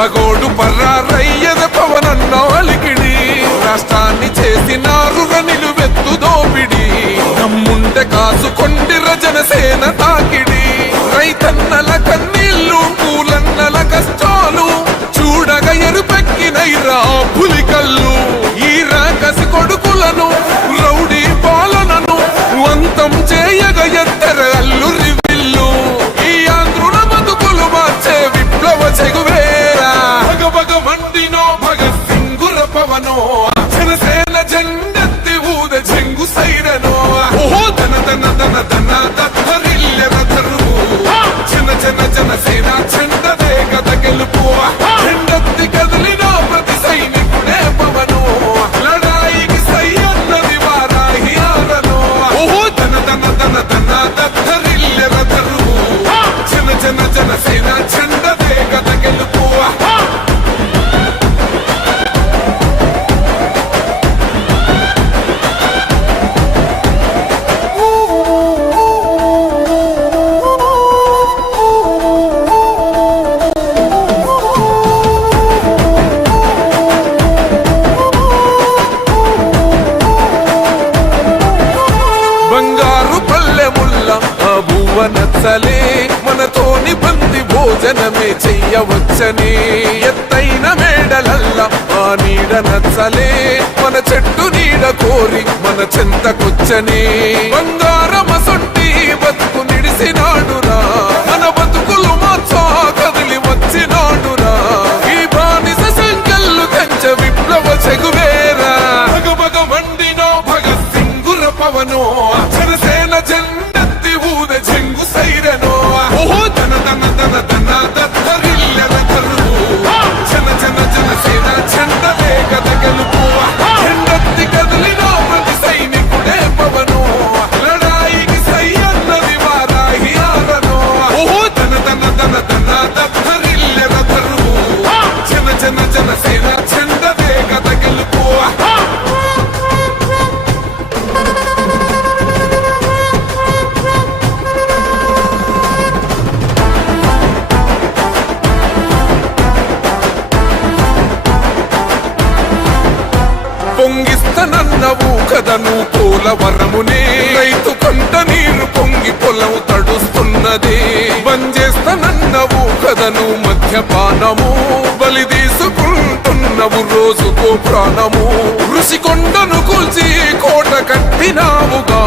పగోడు పర్రారయ్యద పవనన్న అలికిడి రాష్ట్రాన్ని చేసినారు నిలువెత్తు దోపిడి నమ్ముంటే కాసుకొండిర జనసేన తాకిడి రైతన్నల కన్నీళ్లు పూలన్నల కష్టాలు చూడగా ఎరుపెక్కినైరా పులికల్లు ఈ రాకసి కొడుకులను రౌడీ పాలనను అంతం చేయగా ఎత్తర అల్లురి విల్లు ఈ ఆంధ్రుల బతుకులు మార్చే విప్లవ చెగువేరా భగభగ మండినో భగత్ సింగుర పవనో జనసేన జెండెత్తి ఊద చెంగు సైరనో ఓహో దన దన దన దన దత్తరిల్లెర దరువు జన జన జనసేన చెండదే కథ గెలుపు జెండెత్తి కదిలినో ప్రతి సైనికుడే పవనో లడాయికి సై అన్నది వారాహి ఆరనో ఓహో దన దన దన దన దత్తరిల్లెర దరువు జన జన జనసేన చెండదే కథ గెలుపు నచ్చలే మనతోని బంది భోజనమే చెయ్యవచ్చని ఎత్తైన మేడలల్లా ఆ నీడ నచ్చలే మన చెట్టు నీడ కోరి మన చెంతకొచ్చని బంగారమసొంటి బతుకు నిడిసినాడురా మన బతుకులు మార్చా కదిలి వచ్చినాడురా ఈ బానిస సంకల్లు కంచ విప్లవ చెగువేరా భగభగ మండినో భగత్ సింగుర పవనో జనసేన జెండెత్తి ఊద చెంగు సైరనో ఓహో దన దన దన దన దత్తరిల్లెర దరువు జన జన జనసేన చెండదే కథ గెలుపు జెండెత్తి కదిలినో ప్రతి సైనికుడే పవనో లడాయికి సై అన్నది వారాహి ఆరనో ఓహో దన దన దన దన దత్తరిల్లెర దరువు జన జన జనసేన చెండదే కథ గెలుపు పొంగిస్తనన్నవు కదను పోలవరమునే రైతు కొంట నీరు పొంగి పొలం తడుస్తున్నది బంజేస్తనన్నవు కదను మద్యపానము బలి తీసుకుంటున్నవు రోజుకో ప్రాణము ఋషికొండను కూల్చి కోట కట్టినావుగా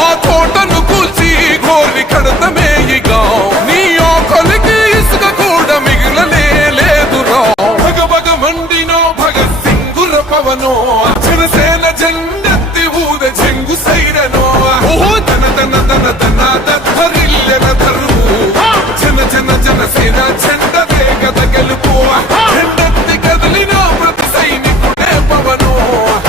ఆ కోటను కూల్చి గోలి కడతమేయిగా నీ ఆకలికి ఇసుక కూడా మిగిలనే లేదురా భగభగ మండినో భగత్ సింగుర పవనో జనసేన జెండెత్తి ఊద చెంగు సైరనో ఓహో దన దన దన దన దత్తరిల్లెర దరువు జన జన జనసేన చెండదే కథ గెలుపు జెండెత్తి కదిలినో ప్రతి సైనికుడే పవనో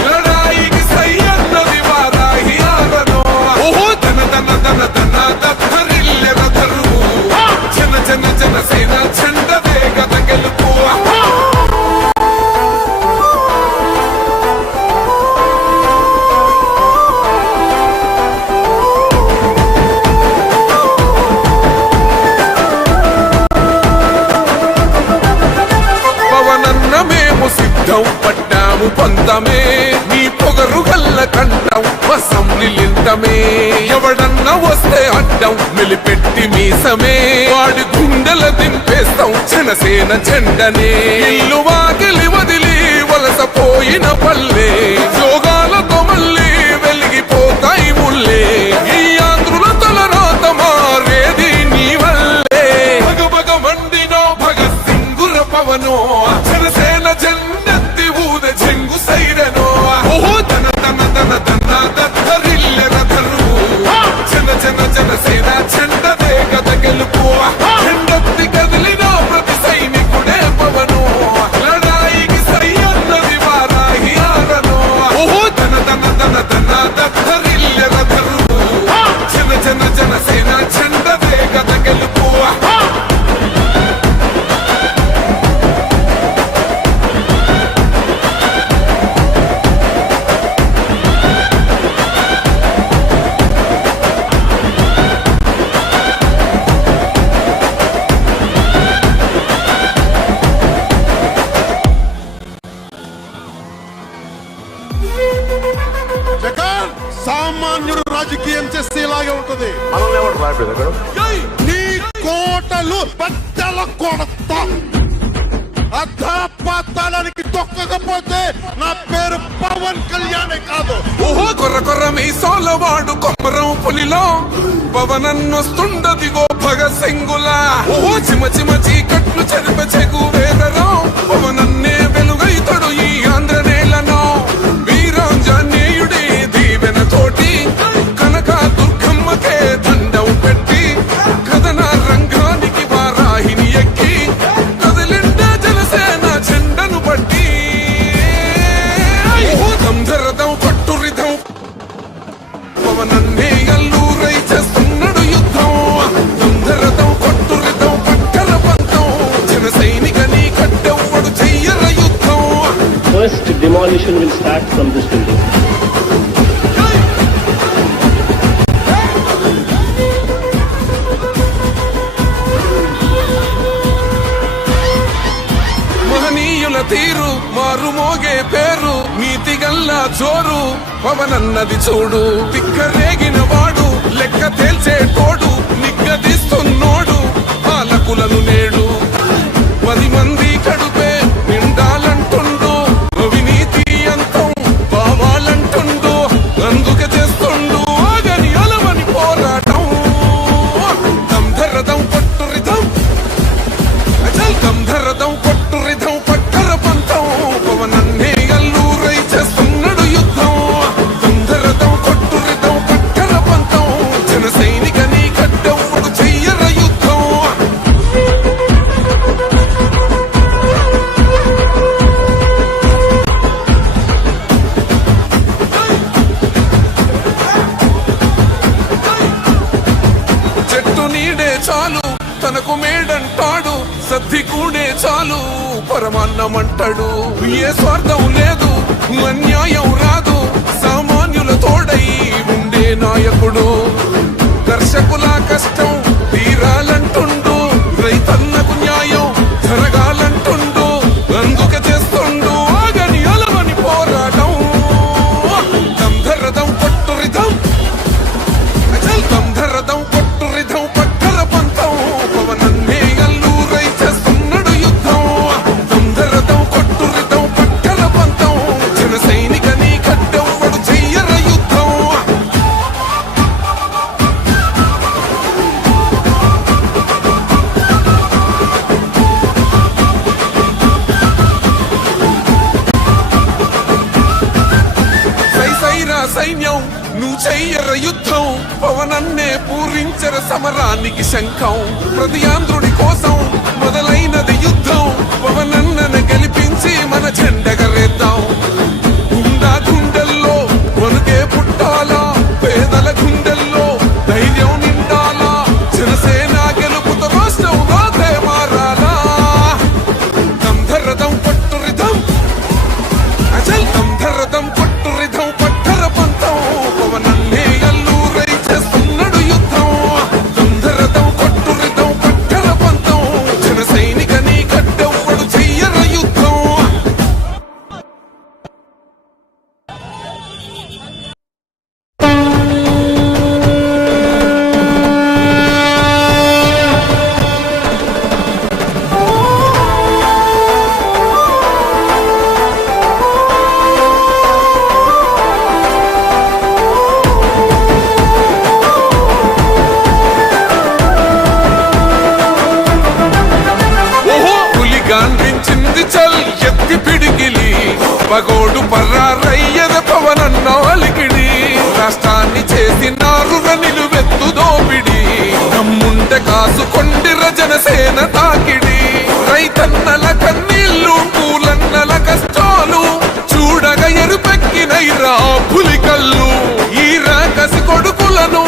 లడాయికి సై అన్నది వారాహి ఆరనో ఓహో దన దన దన దన దత్తరిల్లెర దరువు జన జన జనసేన చెండదే కథ గెలుపు సిద్ధం పట్టాము పంతమే నీ పొగరు గల్ల కంఠం అసెంబ్లీలింతమే ఎవడన్న వస్తే అడ్డం మెలిపెట్టి మీసమే వాడి గుండెల దింపేస్తాం జనసేన జెండనే ఇల్లు వాకిలి వదిలి వలసపోయిన పల్లె యోగాలతో మళ్ళీ వెలిగిపోతాయి ముల్లే ఈ ఆంధ్రుల తలరాత మారేది నీ వల్లే భగభగ మండినో భగత్ సింగుర పవనో జనసేన జెండెత్తి ఊద చెంగు సైరనో ఓహో దన దన దన దన దత్తరిల్లెర దరువు జన జన జనసేన చెండదే కథ గెలుపు జెండెత్తి కదిలినో ప్రతి సైనికుడే పవనో లడాయికి సై అన్నది వారాహి ఆరనో అవుతుంది. మనల్ని ఎవరు రాయలేదు నీ కోటలు బద్దల కొడతా. అధాపాతాళానికి తొక్కకపోతే నా పేరు పవన్ కళ్యాణ్ కాదు. ఓహో కొర్ర కొర్ర మీ సోలవాడు కొమ్మరం పులిలో పవనన్నొస్తుండదిగో భగత్ సింగులా. ఓహో చిమ చిమ చీకట్లు చెరిప చెగు వేదరో పవనన్నే వెలుగైతడు ఈ ఆంధ్ర నేలను. వీరాంజనేయుడి దీవెన తోటి కనక దుర్గమ్మకే దండం పెట్టి కథన రంగానికి వారాహిని ఎక్కి కదిలిండ జనసేన జెండను బట్టి దంధరదం పట్టురిధం పవనన్నే అల్లూరై చేస్తున్నాడు యుద్ధం. దంధరదం కొట్టురిధం పట్టర పంతం జన సైనిక నీ కట్టెవ్వడు చెయ్యర యుద్ధం. First demolition will start from this building. మహనీయుల తీరు మారు మోగే పేరు నీతి గల్లా చోరు పవనన్నది చూడు. తిక్కరేగిన వాడు లెక్క తేల్చే తోడు నిగ్గదీస్తున్నోడు పాలకులను నేడు. 10 మంది కడుపే నిండాలంటుండు అవినీతి అంతం కావాలంటుండు అందుకే చేస్తుండు ఆగని అలవని పోరాటం. దంధరదం పట్టురిధం అచల్ దంధరదం పట్టురిధం పట్టర పంతం పవనన్నే అల్లూరై చేస్తున్నాడు యుద్ధం. దంధరదం కొట్టురిధం పట్టర పంతం జన సైనిక నీ కట్టెవ్వడు చెయ్యర యుద్ధం. చెట్టు నీడే చాలు తనకు మేడంటాడు సద్ది కూడే చాలు పరమాన్నమంటాడు. ఏ స్వార్థం లేదు అన్యాయం రాదు సామాన్యుల తోడై ఉండే నాయకుడు. దర్శకుల కష్టం తీరాలంటుండు రైతన్నకు న్యాయం జరగాలంటుండు అందుకే చేస్తుండు ఆగని అలవని పోరాటం. దంధరదం పట్టురిధం అచల్ దంధరదం పట్టురిధం పట్టర పంతం పవనన్నే అల్లూరై చేస్తున్నాడు యుద్ధం. దంధరదం కొట్టురిధం పట్టర పంతం జన సైనిక నీ కట్టెవ్వడు చెయ్యర యుద్ధం. సైసైరా సైన్యం నువ్వు చెయ్యర యుద్ధం పవనన్నే పూరించర సమరానికి శంఖం. ప్రతి ఆంధ్రుడి కోసం మొదలైనది యుద్ధం పవనన్నను గెలిపించి మన జెండగరేద్దాం. గుండా గుండెల్లో వణుకే పుట్టాలా పేదల గుండెల్లో ధైర్యం నిండాలా జనసేన గెలుపుతో రాష్ట్రం రాతే మారాలా. దంధరదం పట్టురిధం అచల్ దంధరదం పట్టురిధం పట్టర పంతం పవనన్నే అల్లూరై చేస్తున్నాడు యుద్ధం. దంధరదం కొట్టురిధం పట్టర పంతం జన సైనిక నీ కట్టెవ్వడు చెయ్యర యుద్ధం. ఓహో పులి గాంధించింది చల్ ఎత్తి పిడికిలి పగోడు పర్రారయ్యద పవనన్న అలికిడి. రాష్ట్రాన్ని చేసినారు నిలువెత్తు దోపిడి నమ్ముంటే కాసుకొండిర జనసేన తాకిడి. రైతన్నల కన్నీళ్లు పూలన్నల కష్టాలు చూడగా ఎరుపెక్కినైరా పులి కళ్ళు. ఈ రాకసి కొడుకులను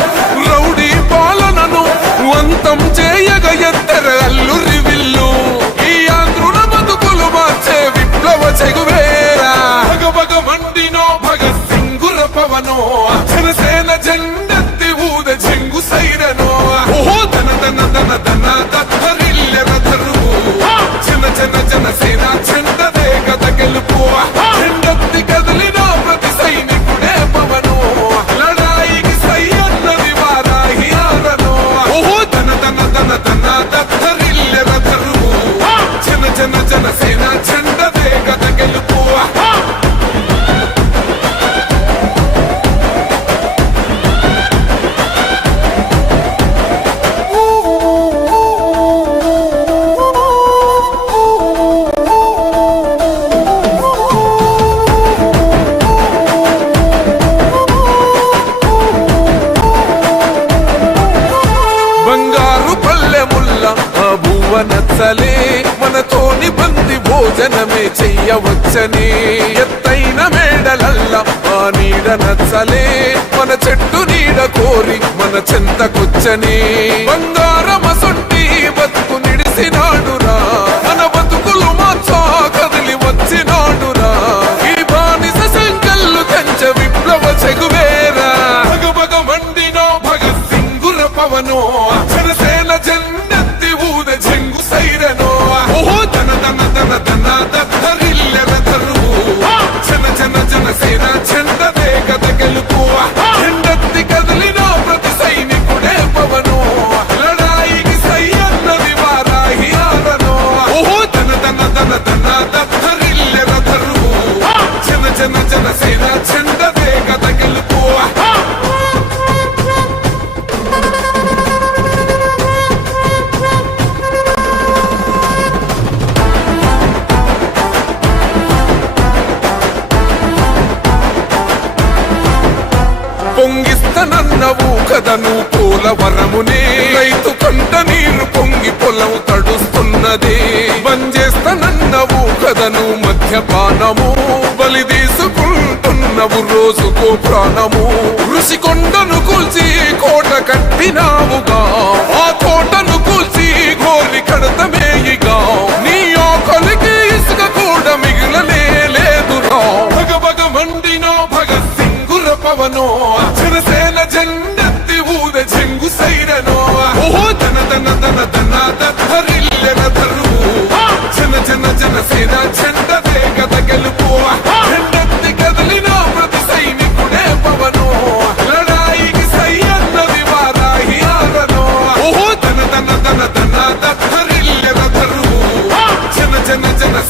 రౌడీ పాలనను అంతం చేయగ ఎత్తర అల్లురి విల్లు. ఈ ఆంధ్రుల బతుకులు మార్చే విప్లవ చెగువేరా భగభగ మండినో భగత్ సింగుర పవనో జనసేన జెండెత్తి ఊద చెంగు సైరనో. ఓహో దన దన దన దన దత్తరిల్లె రథరు బువ్వ నచ్చలే మనతోని బంది భోజనమే చెయ్యవచ్చని ఎత్తైన మేడలల్లా ఆ నీడ నచ్చలే మన చెట్టు నీడ కోరి మన చెంతకొచ్చని బంగారమసొంటి బతుకు నిడిసినాడురా మన బతుకులు మార్చా కదిలి వచ్చినాడురా ఈ బానిస సంకల్లు కంచ విప్లవ చెగువేరా భగభగ మండినో భగత్ సింగుర పవనో జనసేన జెండెత్తి ఊద జంగు సైరనో ఓహో దన దన దన దన దత్తరిల్లెర తరువు జన జన జనసేన జెండ వేగద గెలుపు జెండెత్తి కదిలిన ప్రతి సైనికుడే పవనో లడాయికి సై అన్నది వారాహి ఆరనో ఓహో దన దన దన దన దత్తరిల్లెర తరువు జన జన జనసేన జెండ వేగద గెలుపు పొంగిస్తనన్నవు కదను పోలవరమునే రైతు కంట నీరు పొంగి పొలం తడుస్తున్నది బంజేస్తనన్నవు కదను మద్యపానము బలి తీసుకుంటున్నవు రోజుకో ప్రాణము ఋషికొండను కూల్చి కోట కట్టినావుగా